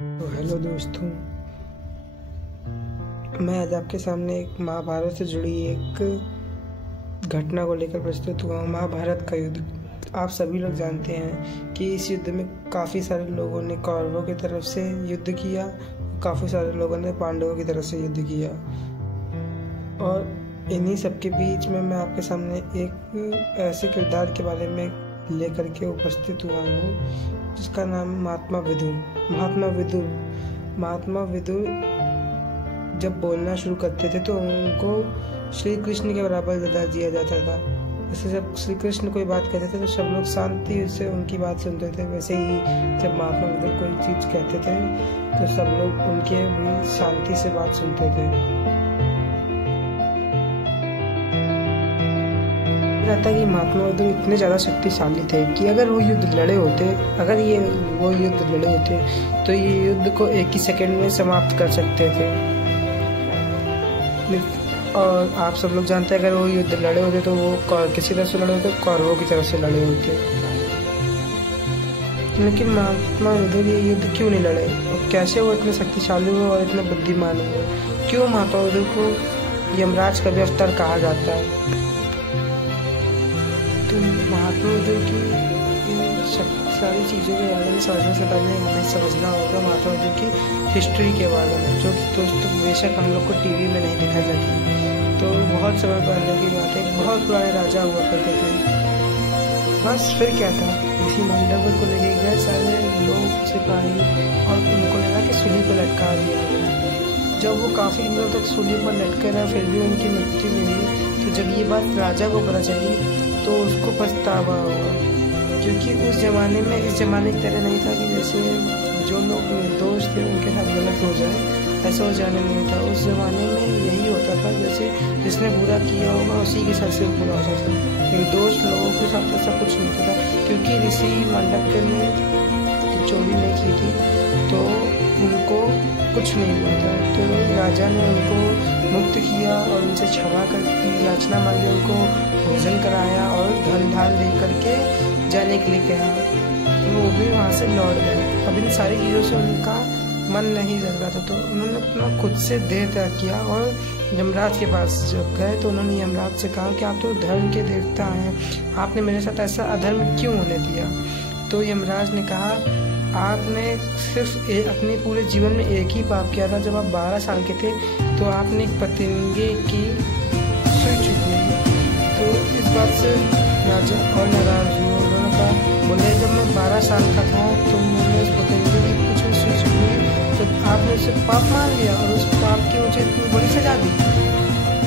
तो हेलो दोस्तों, मैं आज आपके सामने एक महाभारत से जुड़ी एक घटना को लेकर प्रस्तुत हुआ हूँ। महाभारत का युद्ध आप सभी लोग जानते हैं कि इस युद्ध में काफ़ी सारे लोगों ने कौरवों की तरफ से युद्ध किया, काफ़ी सारे लोगों ने पांडवों की तरफ से युद्ध किया। और इन्हीं सब के बीच में मैं आपके सामने एक ऐसे किरदार के बारे में लेकर के उपस्थित हुआ हूँ जिसका नाम महात्मा विदुर। महात्मा विदुर जब बोलना शुरू करते थे तो उनको श्री कृष्ण के बराबर दर्जा दिया जाता था। जैसे जब श्री कृष्ण कोई बात कहते थे तो सब लोग शांति से उनकी बात सुनते थे, वैसे ही जब महात्मा विदुर कोई चीज़ कहते थे तो सब लोग उनके भी शांति से बात सुनते थे। रहता कि महात्मा विदुर इतने ज़्यादा शक्तिशाली थे कि अगर वो युद्ध लड़े होते तो ये युद्ध को एक ही सेकंड में समाप्त कर सकते थे। और आप सब लोग जानते हैं अगर वो युद्ध लड़े होते तो वो किसी तरह से लड़े होते, कौरवों की तरफ से लड़े होते। लेकिन महात्मा विदुर ये युद्ध क्यों नहीं लड़े और कैसे वो इतने शक्तिशाली हुए और इतने बुद्धिमान हुए? क्यों महात्मा विदुर को यमराज का भी अवतार कहा जाता है? तो महात्मा विदुर की इन सारी चीज़ों के बारे में समझने से पहले हमें समझना होगा महात्मा विदुर की हिस्ट्री के बारे में, जो कि दोस्तों बेशक हम लोग को टीवी में नहीं दिखाई जाती। तो बहुत समय पहले की बात है, बहुत पुराने राजा हुआ करते थे। बस फिर क्या था, इसी मंडप को लेके गए सारे लोग सिपाही और उनको लगा कि सूली पर लटका दिया गया। जब वो काफ़ी दिनों तक सूली पर लटके रहे फिर भी उनकी मृत्यु हुई, तो जब ये बात राजा को पता चली तो उसको पछतावा हुआ, क्योंकि उस ज़माने में इस ज़माने की तरह नहीं था कि जैसे जो लोग निर्दोष थे उनके साथ गलत हो जाए, ऐसा हो जाने नहीं था। उस ज़माने में यही होता था, जैसे जिसने बुरा किया होगा उसी के साथ से बुरा होता था। निर्दोष लोगों के साथ ऐसा कुछ नहीं होता था, क्योंकि ऋषि मांडव्य ने चोरी नहीं की थी तो उनको कुछ नहीं हुआ था। तो राजा ने उनको मुक्त किया और उनसे क्षमा कर याचना मांगी, उनको भोजन कराया और धन धान दे करके जाने के लिए कहा। तो वो भी वहाँ से लौट गए। अब इन सारी चीज़ों से उनका मन नहीं लग रहा था, तो उन्होंने अपना खुद से देह त्याग किया और यमराज के पास जब गए तो उन्होंने यमराज से कहा कि आप तो धर्म के देवता हैं, आपने मेरे साथ ऐसा अधर्म क्यों होने दिया? तो यमराज ने कहा आपने सिर्फ अपने पूरे जीवन में एक ही पाप किया था। जब आप 12 साल के थे तो आपने एक पतंगे की सुई चुकी। तो इस बात से राजा और नाराज हुए। उन्होंने कहा बोले जब मैं 12 साल का था तो मैंने उस पतंगे की कुछ भी सुई चुकी, तो आपने उसे पाप मान लिया और उस पाप की मुझे इतनी बड़ी सजा दी।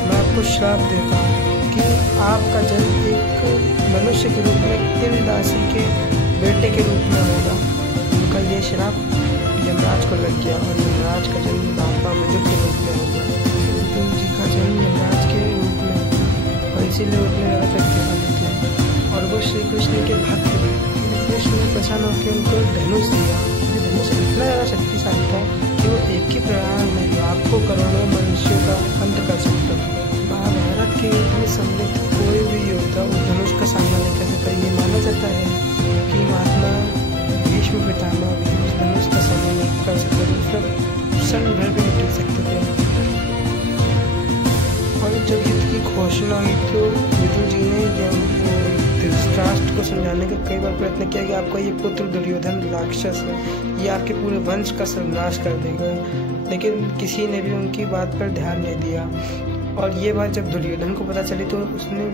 मैं आपको श्राप देता हूँ कि आपका जन्म एक मनुष्य के रूप में तिल दासी के बेटे के रूप में होगा। उनका ये श्राप यमराज को लग गया और यमराज का जन्म महात्मा विदुर के रूप में होगा। विदुर जी का जन्म यमराज के रूप में और इसीलिए उतने ज़्यादा शक्तिशाली थे और वो श्री कृष्ण के भक्त थे। कृष्ण ने पहचान होकर उनको धनुष दिया। ये धनुष इतना ज़्यादा शक्तिशाली था कि वो एक ही प्रहार में लाखों करोड़ों मनुष्यों का अंत कर सकता था। महाभारत के युद्ध में सम्मिलित कोई भी योद्धा उस धनुष का सामना नहीं कर सकता। ये माना जाता है कि महात्मा भीष्म पितामह भी उस धनुष का सामना नहीं कर सकते थे, उसका क्षण भर भी नहीं टिक सकते थे। और जब युद्ध की घोषणा हुई तो विदुर जी ने धृतराष्ट्र को समझाने का कई बार प्रयत्न किया कि आपका ये पुत्र दुर्योधन राक्षस है, ये आपके पूरे वंश का सर्वनाश कर देगा, लेकिन किसी ने भी उनकी बात पर ध्यान नहीं दिया। और ये बात जब दुर्योधन को पता चली तो उसने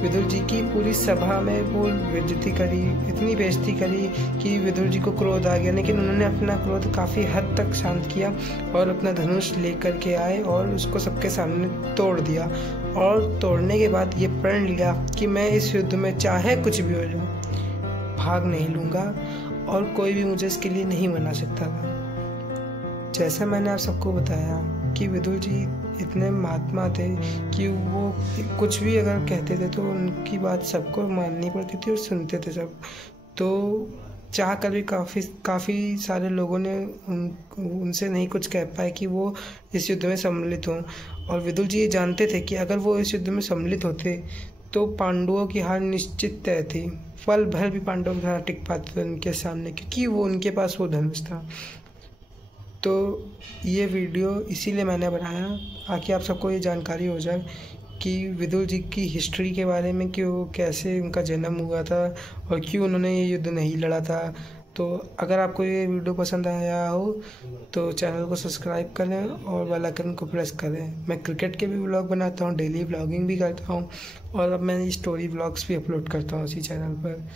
विदुर जी की पूरी सभा में वो बेइज्जती करी, इतनी बेइज्जती करी कि विदुर जी को क्रोध आ गया। लेकिन उन्होंने अपना क्रोध काफ़ी हद तक शांत किया और अपना धनुष लेकर के आए और उसको सबके सामने तोड़ दिया। और तोड़ने के बाद ये प्रण लिया कि मैं इस युद्ध में चाहे कुछ भी हो जाए भाग नहीं लूँगा और कोई भी मुझे इसके लिए नहीं मना सकता था। जैसा मैंने आप सबको बताया कि विदुर जी इतने महात्मा थे कि वो कुछ भी अगर कहते थे तो उनकी बात सबको माननी पड़ती थी और सुनते थे सब। तो चाह कर भी काफ़ी सारे लोगों ने उनसे नहीं कुछ कह पाए कि वो इस युद्ध में सम्मिलित हों। और विदुर जी ये जानते थे कि अगर वो इस युद्ध में सम्मिलित होते तो पांडवों की हार निश्चित तय थी। पल भर भी पांडव ना टिक पाते थे उनके सामने, क्योंकि वो उनके पास वो धनुष था। तो ये वीडियो इसीलिए मैंने बनाया ताकि आप सबको ये जानकारी हो जाए कि विदुर जी की हिस्ट्री के बारे में, कि वो कैसे उनका जन्म हुआ था और क्यों उन्होंने ये युद्ध नहीं लड़ा था। तो अगर आपको ये वीडियो पसंद आया हो तो चैनल को सब्सक्राइब करें और बेल आइकन को प्रेस करें। मैं क्रिकेट के भी व्लॉग बनाता हूँ, डेली व्लॉगिंग भी करता हूँ और अब मैं स्टोरी व्लॉग्स भी अपलोड करता हूँ उसी चैनल पर।